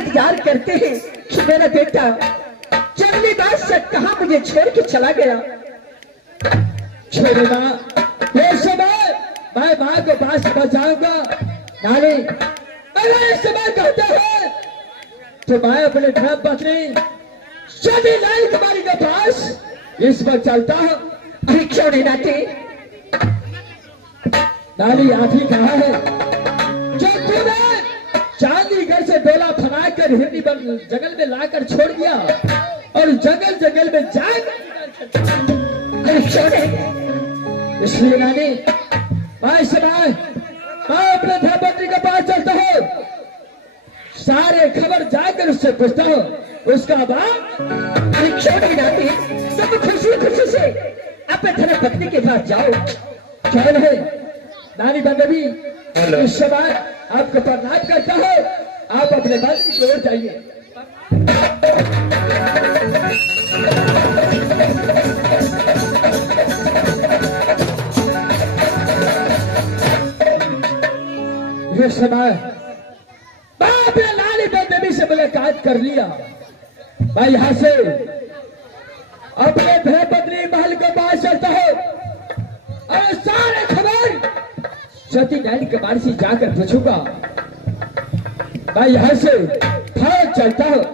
इंतजार करते हैं कि मेरा बेटा जंगली बादशाह कहाँ मुझे छोड़ के चला गया। छोड़ो माँ, ये समय मैं माँ को पास पहुंचाऊंगा। नानी अगर इस समय कहता है तो मैं अपने धर्म पत्नी सभी लाई कुमारी के पास इस वक्त चलता हूँ। अरे क्यों नहीं नाती? नानी आप ही कहा है जो तूने चांदी घर से डोला फना कर हिरनी जंगल में लाकर छोड़ दिया और जंगल जंगल में जाकर अरे क्यों नहीं? इसलिए नानी मैं समय मैं अपने धर्मपत्नी के पास चलता हूँ, सारे खबर जाकर उससे पूछता हूँ। उसका बाद अरे क्यों नहीं नाती? सब खुशी खुशी से अपने धर्मपत्नी के पास जाओ। क्या है नानी बंदवी, इस समय आपको प्रणाम करता हूँ। आप अपने मंदिर की ओर जाइए। इस समय मैं अपने नानी बंदवी से मुलाकात कर लिया। मैं यहाँ से अपने धर्मपत्नी महल के पास चलता हूँ और सारे खबर सती नानी के बारे से जाकर पूछूंगा। मैं यहाँ से भाग चलता हूँ।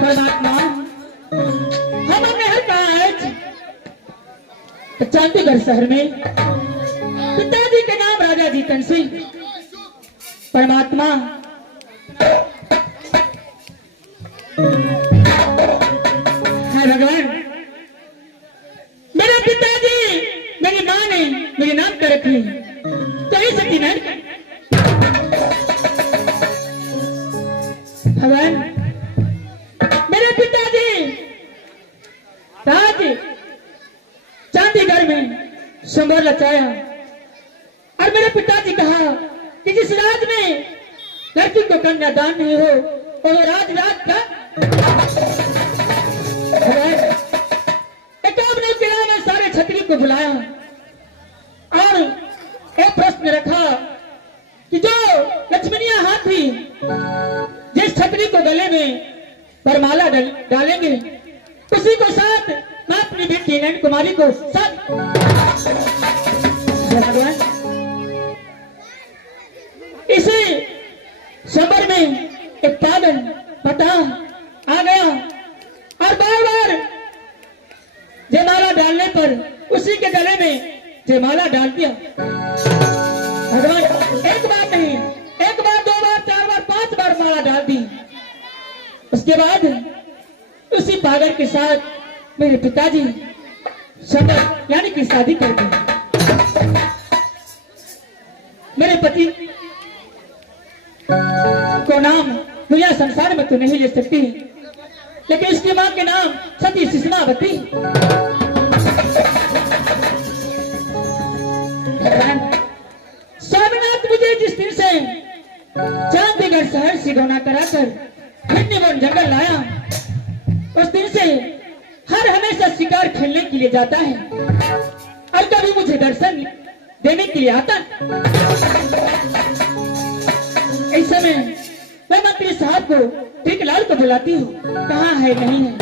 परमात्मा हम अपने हर काज चांदीगढ़ शहर में पिताजी के नाम राजा जीतन सिंह। परमात्मा है भगवान, मेरे पिताजी मेरी माँ ने मेरे नाम पर रखी तो ही सकी ना भगवान। मेरे पिताजी राज चांदीगढ़ में संभर रचाया और मेरे पिताजी कहा कि जिस राज में लड़की को कन्यादान नहीं हो और वो राज का एकावन किला में सारे छतरी को बुलाया और एक प्रश्न रखा कि जो लक्ष्मणिया हाथी जिस छतरी को गले में वरमाला डालेंगे उसी को साथ मैं अपनी बेटी नैन कुमारी को साथ भगवान। इसी सबर में एक पागल पता आ गया और बार बार जयमाला डालने पर उसी के गले में जयमाला डाल दिया भगवान। एक बार नहीं, एक बार, दो बार, चार बार, पांच बार माला डाल दी। उसके बाद उसी पागल के साथ मेरे पिताजी शपथ यानी कि शादी कर दी। मेरे पति को नाम दुनिया संसार में तो नहीं ले सकती, लेकिन इसकी मां के नाम सती सिस्मावती। स्वामीनाथ मुझे जिस दिन से चांदीगढ़ शहर से रवाना कराकर हिंदीवन जंगल लाया उस दिन से हर हमेशा शिकार खेलने के लिए जाता है और कभी मुझे दर्शन देने के लिए आता। इस समय मैं मंत्री साहब को टीकलाल को बुलाती हूँ, कहाँ है नहीं है।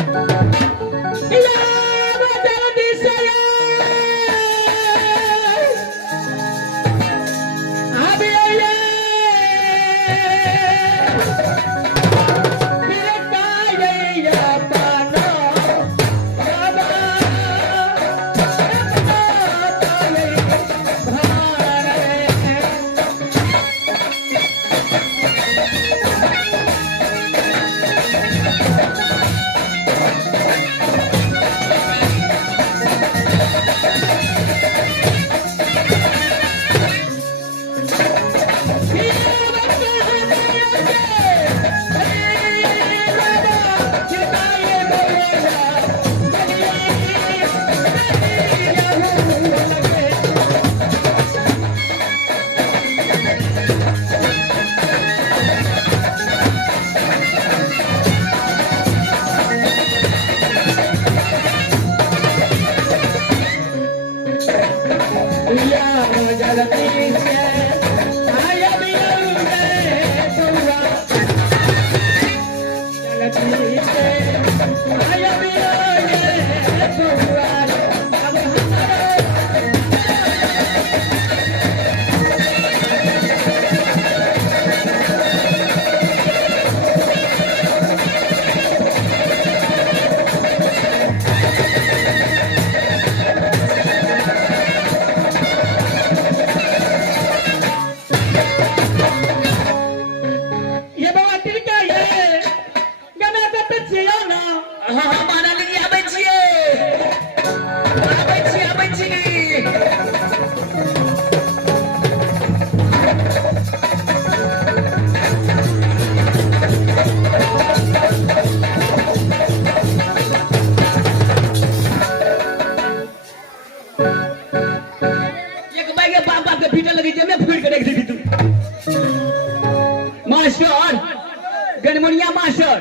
गनमुनिया मास्टर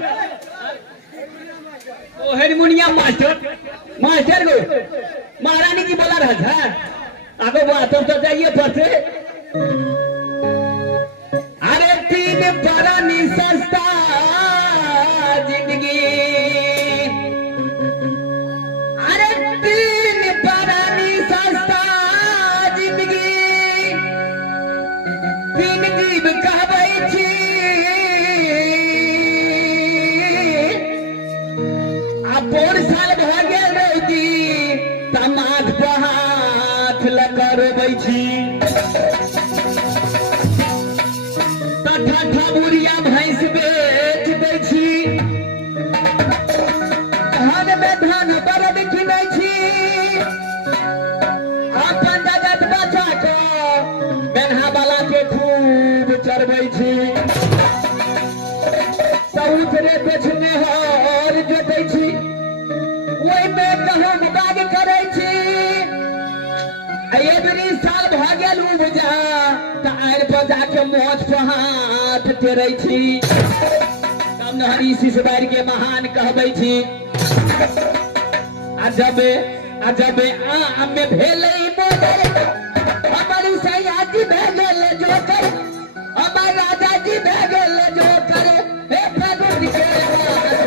ओ हेरमुनिया मास्टर मास्टर को महारानी जी बोला रहा था आगो बात तो जाइए पर से कहबै छी आ पोर साल भ गेल रही तमाथ पर हाथ लगबै छी तथा बुढ़िया भैंस बेच दै छी धान में धान बरद किनै छी अपन जगत बचा के बेन्हा वाला के खूब चरबै छी सऊत रे बेचने और जोतै छी ओहि में गहूम बाग करै छी एवरी साल भ गेल उपजा त आर पर जाके मोछ पर हाथ टेरै छी तब न हरी सिसबार के महान कहबै छी अजबे आम में भेलै मोदर हमर सयाजी भे गेल जोकर हमर राजा जी भे गेल जोकर हे फागुन के रात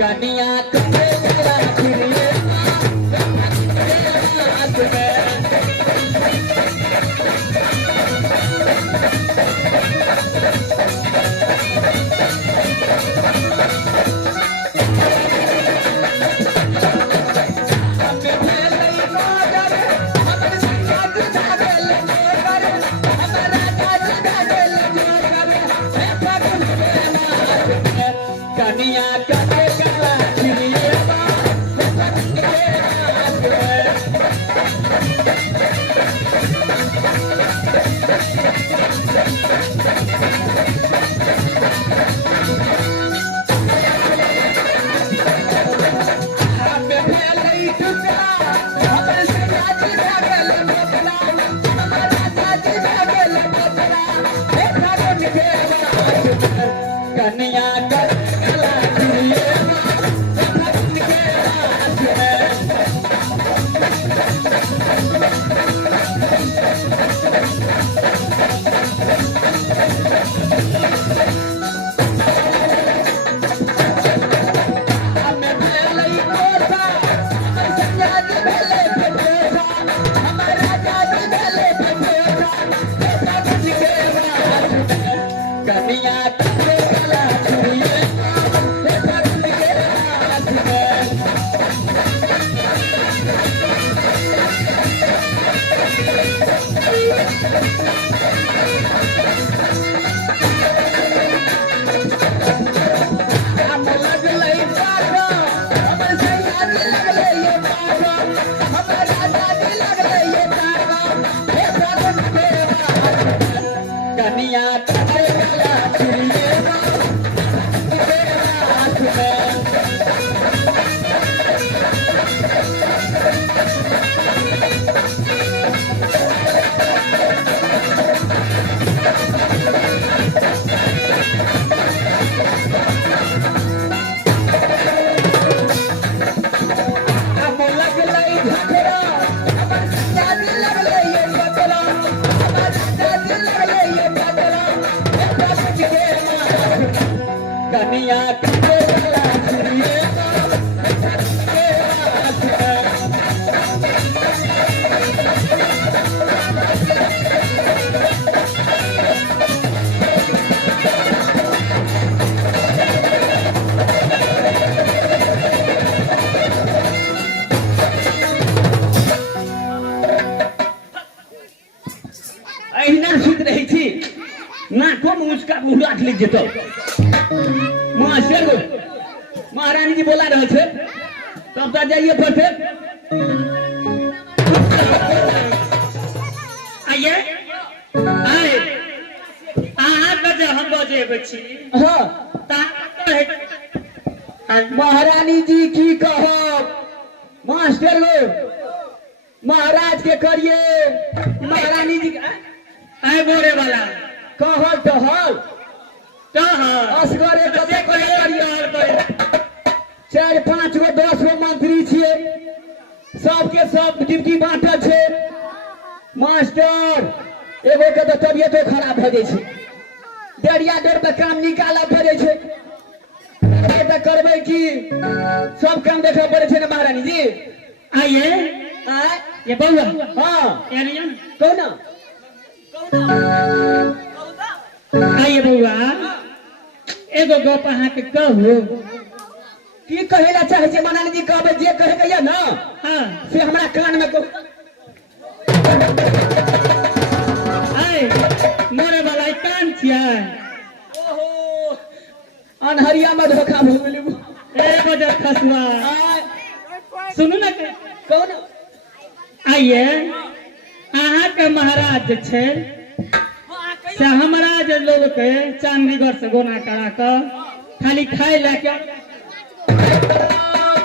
कनिया करे गला फिरिए रात में लाख लिख जेतो मास्टर महारानी जी बोला रहे थे तब तक जाइए पढ़ते आइए आए आठ बजे हम बजे बच्ची हाँ महारानी जी की कहो मास्टर लोग महाराज के करिए महारानी जी आए बोरे वाला कहल टहल असगरे कदे करिए 4 5 गो 10 गो मंत्री छिए सबके सब डिप्टी बांटल छे मास्टर एगो के तो तबियतो खराब भ जाय छे डेढ़िया डेढ़ पे काम निकाला पड़े छे तो करबे की सब काम देखा पड़े छे ना महारानी जी आइए ये बउआ हां एरियन कौन एगो गप अहाँ के कहू की कहे ला चाहे छे महारानी जी? कहबे जे कहे के या ना हाँ से हमरा कान में कहू। आए मोरे वाला कान छिया ओहो अनहरिया में धोखा हो गेलै। ए बजे खसुआ सुनू ना कौन आइए अहाँ के महाराज जे छै से हमरा जे लोग के चांदीगढ़ से गोना करा के खाली खाए लेके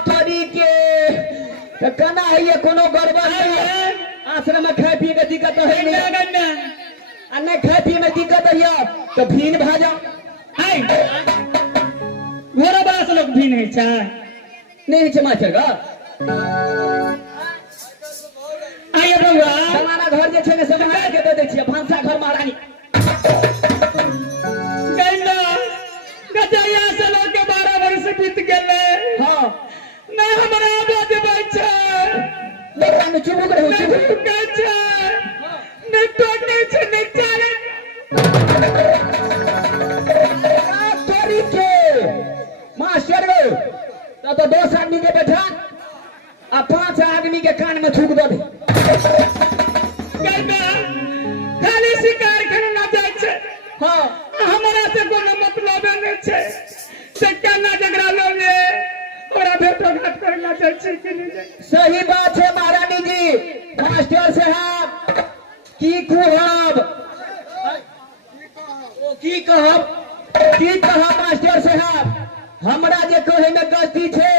तोरी के तो कना है ये कोनो गड़बड़ है? आश्रम में खाए पिए के दिक्कत है नहीं आ नहीं खाए पिए में दिक्कत है तो भीन भाजा हाय घोड़ा बड़ा से लोग भी नहीं चाहे नहीं छै मास्टर का आइए बउआ जमाना घर जे छै ने सब महाराज के दे दै छियै भांसा घर महारानी गंगा गजैया से लोग के 12 वर्ष बीत गेले हां ना हमरा बात बचे लेकिन में चुप रहो चुप के छै ने टोके छै ने चाले तोरी के मास्टर गो तो 2 आदमी के बैठा आ 5 आदमी के कान में थूक दे गंगा खाली शिकार करे ना जाय छै हां हमरा से कोनो मतलब नहीं छै से केना जगरा लोगे ओरा भेटो घाट करे ना जाय छै कि नहीं जाय सही बात है महारानी जी। मास्टर साहब की कहब की कहब मास्टर साहब हमरा जे कहे में गलती छै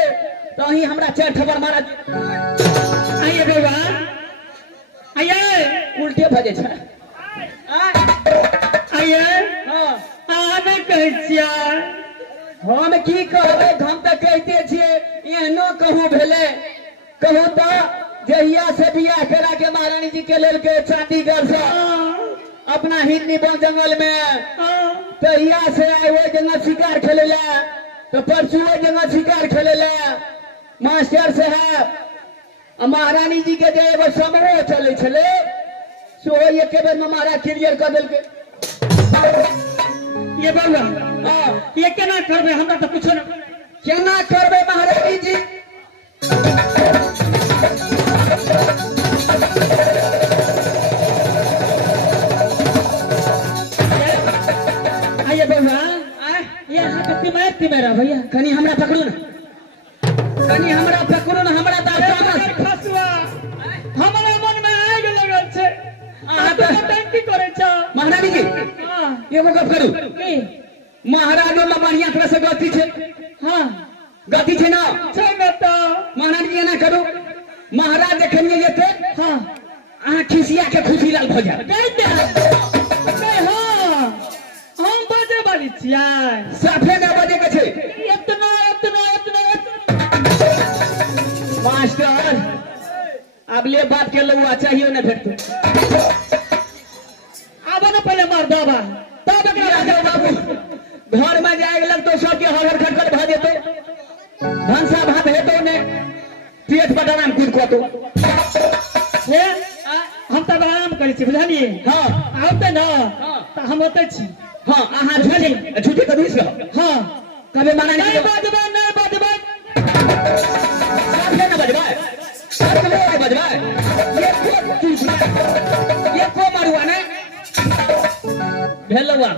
तो ही हमरा 4 ठबर महाराज आइए बउआ आइए उल्टे भजे छै आइए हां आने कहै छिया हम की कहबै? हम तो कहते छियै एहनो कहू भेले कहू तो जहिया से बियाह करा के महारानी जी के लेल के चंडीगढ़ से अपना हिंदी बन जंगल में तहिया से वो जंगल शिकार खेले ला तो परसों जंगल शिकार खेले ला मास्टर साहब महारानी जी के जे एगो समूह चले छले सो एक बेर में महाराज क्लियर कर देलके। ये बउआ ये केना करबे हमरा तो कुछो ना केना करबे महारानी जी? आइए बउआ ये हाथ तिमेरा भैया कनी हमरा पकड़ू ना कनी हमरा पकड़ू ना हमरा दास्तान खसुआ हमरा मन में आग लगल छै अहाँ तो टंकी करे छ महारानी जी हां एगो गप करू की महाराजो में बढ़िया तरह से गति छे हां गति छे ना छै न तो महारानी जी एना करू महाराज देखनिए जेते हां अहाँ खिसिया के खुशी लाल भ जाए नहीं हां हम बाजे वाली छियै साफे ना बजे के छे इतना मास्टर अब ले बात के लुआ चाहिए ना भेटतो आब न पहले मार दबा तब एकरा बाबू घर में जाए लग तो सबके हर खटखट भ जेते भंसा भात हेतो ने पेट पर डराम कूद को तो हे हम तब आराम करै छी बुझलिए हां आउते न हां त हम ओते छी हां अहाँ झूठे कभी से हां कभी महारानी नहीं जी बजबे साफे ना बजबा साफे ना बजबा ये को मारुआ ने भेलवा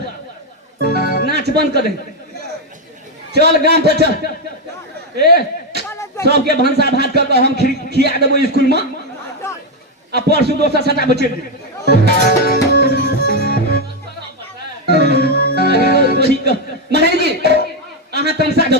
नाच बंद कर दे चल गांव पर चल ए सबके भंसा भात कर हम खिया देबो स्कूल में आ परसू दोसर सटा बचे महाराज जी अहाँ तमसा दो